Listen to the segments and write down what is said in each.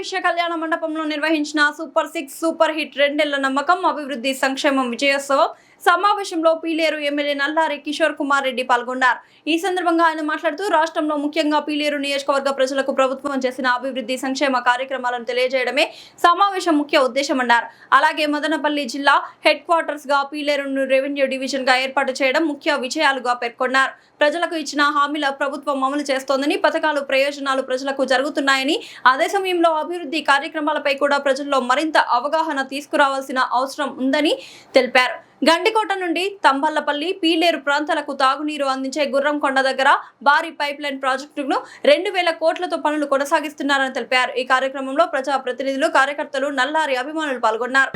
విశ్వ కళ్యాణ మండపంలో నిర్వహించిన సూపర్ 6 సూపర్ హిట్ రెండేళ్ల నమ్మకం అభివృద్ధి సంక్షేమం విజయోత్సవం సమావేశంలో పీలేరు ఎమ్మెల్యే నల్లారి కిషోర్ కుమార్ రెడ్డి పాల్గొన్నారు. ఈ సందర్భంగా ఆయన మాట్లాడుతూ రాష్ట్రంలో ముఖ్యంగా పీలేరు నియోజకవర్గ ప్రజలకు ప్రభుత్వం చేసిన అభివృద్ధి సంక్షేమ కార్యక్రమాలను తెలియజేయడమే సమావేశం ముఖ్య ఉద్దేశమన్నారు. అలాగే మదనపల్లి జిల్లా హెడ్ క్వార్టర్స్ గా పీలేరును రెవెన్యూ డివిజన్ గా ఏర్పాటు చేయడం ముఖ్య విజయాలుగా పేర్కొన్నారు. ప్రజలకు ఇచ్చిన హామీల ప్రభుత్వం అమలు చేస్తోందని, పథకాలు ప్రయోజనాలు ప్రజలకు జరుగుతున్నాయని, అదే సమయంలో అభివృద్ధి కార్యక్రమాలపై కూడా ప్రజల్లో మరింత అవగాహన తీసుకురావాల్సిన అవసరం ఉందని తెలిపారు. గండికోట నుండి తంబళ్లపల్లి పీలేరు ప్రాంతాలకు తాగునీరు అందించే గుర్రంకొండ దగ్గర భారీ పైప్ లైన్ ప్రాజెక్టును 2000 కోట్లతో పనులు కొనసాగిస్తున్నారని తెలిపారు. ఈ కార్యక్రమంలో ప్రజా ప్రతినిధులు, కార్యకర్తలు, నల్లారి అభిమానులు పాల్గొన్నారు.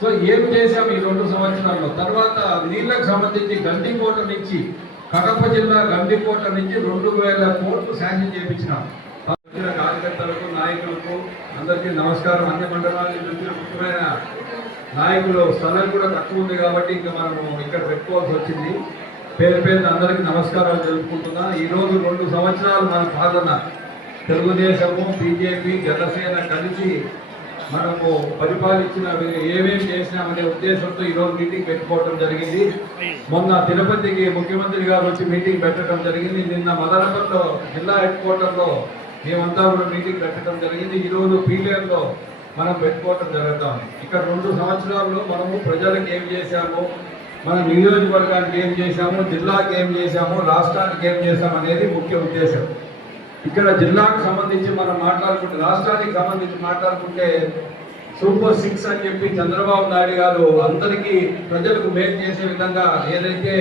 సో ఏం చేశాము ఈ 2 సంవత్సరాల్లో? తర్వాత నీళ్లకు సంబంధించి గండికోట నుంచి కడప జిల్లా గండికోట నుంచి 2000 కోట్లు శాంక్షన్ చేయించినాం. కార్యకర్తలకు, నాయకులకు అందరికీ నమస్కారం. అన్ని మండలాల నుంచి ముఖ్యమైన నాయకులు స్థలం కూడా తక్కువ ఉంది కాబట్టి ఇంకా మనము ఇక్కడ పెట్టుకోవాల్సి వచ్చింది. పేరు పేరున అందరికీ నమస్కారాలు తెలుపుకుంటున్నా. ఈరోజు 2 సంవత్సరాలు మన పాలన తెలుగుదేశము, బీజేపీ, జనసేన కలిసి మనము పరిపాలించిన ఏమేమి చేసినామనే ఉద్దేశంతో ఈరోజు మీటింగ్ పెట్టుకోవడం జరిగింది. మొన్న తిరుపతికి ముఖ్యమంత్రి గారు వచ్చి మీటింగ్ పెట్టడం జరిగింది. నిన్న మదనపల్లిలో జిల్లా హెడ్ క్వార్టర్లో మేమంతా కూడా మీటింగ్ పెట్టడం జరిగింది. ఈరోజు పీలేరులో మనం పెట్టుకోవడం జరుగుతాం. ఇక్కడ 2 సంవత్సరాల్లో మనము ప్రజలకు ఏం చేశాము, మన నియోజకవర్గానికి ఏం చేశాము, జిల్లాకి ఏం చేశాము, రాష్ట్రానికి ఏం చేశాము అనేది ముఖ్య ఉద్దేశం. ఇక్కడ జిల్లాకు సంబంధించి మనం మాట్లాడుకుంటే, రాష్ట్రానికి సంబంధించి మాట్లాడుకుంటే సూపర్ 6 అని చెప్పి చంద్రబాబు నాయుడు గారు అందరికీ ప్రజలకు మేలు చేసే విధంగా ఏదైతే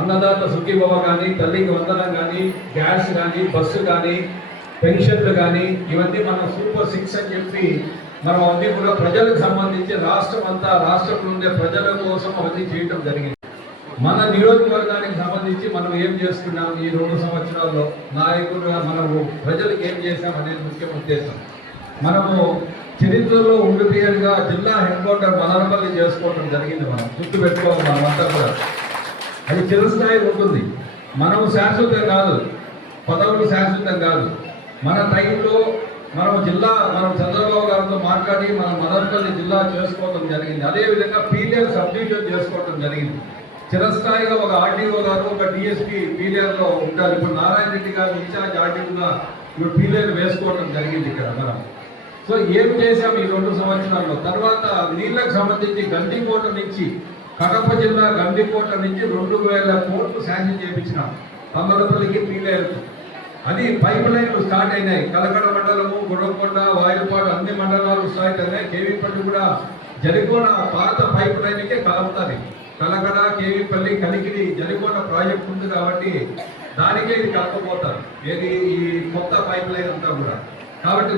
అన్నదాత సుఖీభవ కానీ, తల్లికి వందనం కానీ, గ్యాస్ కానీ, బస్సు కానీ, పెన్షన్లు కానీ, ఇవన్నీ మనం సూపర్ 6 అని చెప్పి మనం అన్నీ కూడా ప్రజలకు సంబంధించి రాష్ట్రం అంతా, రాష్ట్రంలో ఉండే ప్రజల కోసం అవన్నీ చేయడం జరిగింది. మన నియోజకవర్గానికి సంబంధించి మనం ఏం చేస్తున్నాం ఈ 2 సంవత్సరాల్లో, నాయకులుగా మనము ప్రజలకు ఏం చేసాం అనేది ముఖ్య ఉద్దేశం. మనము చరిత్రలో ఉండిపోయేట్టుగా జిల్లా హెడ్ క్వార్టర్ మదనపల్లి చేసుకోవడం జరిగింది. మనం గుర్తుపెట్టుకోవాలి. మనమంతా కూడా అది చిరస్థాయి ఉంటుంది. మనం శాశ్వతం కాదు, పదవులు శాశ్వతం కాదు. మన టైంలో మనం చంద్రబాబు గారితో మాట్లాడి మనం మదనపల్లి జిల్లా చేసుకోవడం జరిగింది. అదేవిధంగా పీలేరు సబ్ డివిజన్ చేసుకోవడం జరిగింది. చిరస్థాయిగా ఒక ఆర్డీఓ గారు, ఒక డిఎస్పీ పీలేరులో ఉంటారు. ఇప్పుడు నారాయణ రెడ్డి గారు ఇన్ఛార్జ్ ఆర్డీఓగా ఇప్పుడు పీలేరు వేసుకోవడం జరిగింది ఇక్కడ మనం. సో ఏం చేశాము ఈ 2 సంవత్సరాల్లో? తర్వాత నీళ్లకు సంబంధించి గండికోట నుంచి కడప జిల్లా గండికోట నుంచి 2000 కోట్లు శాంక్షన్ చేయించినాం. తంబలపల్లికి, పీలేరుకు. అది పైప్ లైన్లు స్టార్ట్ అయినాయి. కలకడ మండలము, గుర్రంకొండ, వాయుపాడు అన్ని మండలాలు స్టార్ట్ అయినాయి. కేవీపల్లి కూడా జరికోన పాత పైప్ లైన్కే కలుపుతుంది. కలకడ, కేవీపల్లి, కలికిడి, జరికోన ప్రాజెక్ట్ ఉంది కాబట్టి దానికే ఇది కలపబోతారు. ఏది ఈ కొత్త పైప్ లైన్ అంతా కూడా. కాబట్టి